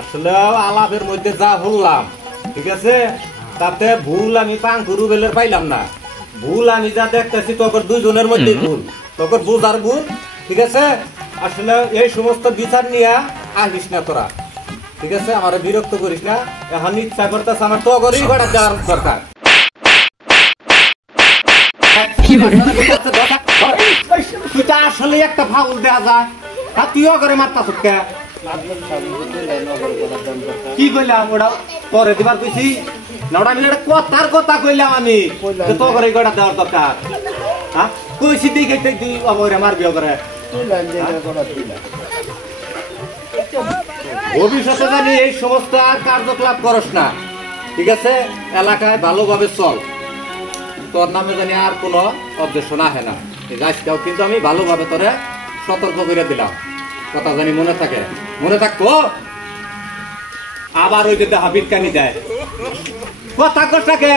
আসলে আলাপের মধ্যে যা বললাম ঠিক আছে, তাতে ভুল আমি পাঙ্কুরু বেলের পাইলাম না। ভুল আমি যা দেখতেছি তোর দুইজনের মধ্যে ভুল, তোর বুঝার ভুল। ঠিক আছে, আসলে এই সমস্ত বিচার নিয়ে আসিস না তোরা। ঠিক আছে, আমার বিরক্ত করিস না। এখন ইচ্ছা করতেছে আমার তো করেই গড়া দেওয়ার দরকার। তুইটা আসলে একটা ফাউল দেওয়া যায়, তুইও করে মারতাস কে? কি কইলাম ওটা পরে দিবার কইছি না, ওটা আমি কথার কথা কইলাম আমি তো করে গড়া দেওয়ার দরকার। হ্যাঁ কইছি দেখে তুই আমার মারবি করে। ভবিষ্যতে জানি এই সমস্ত আর কার্যকলাপ করস না। ঠিক আছে, এলাকায় ভালোভাবে চল, তোর নামে জানি আর কোনো অবজেকশন আসে না। আজকেও কিন্তু আমি ভালোভাবে তোরে সতর্ক করে দিলাম, কথা জানি মনে থাকে, মনে থাকবো। আবার ওই যে দেখা বিটকানি দেয়, কথা কষ্ট থাকে।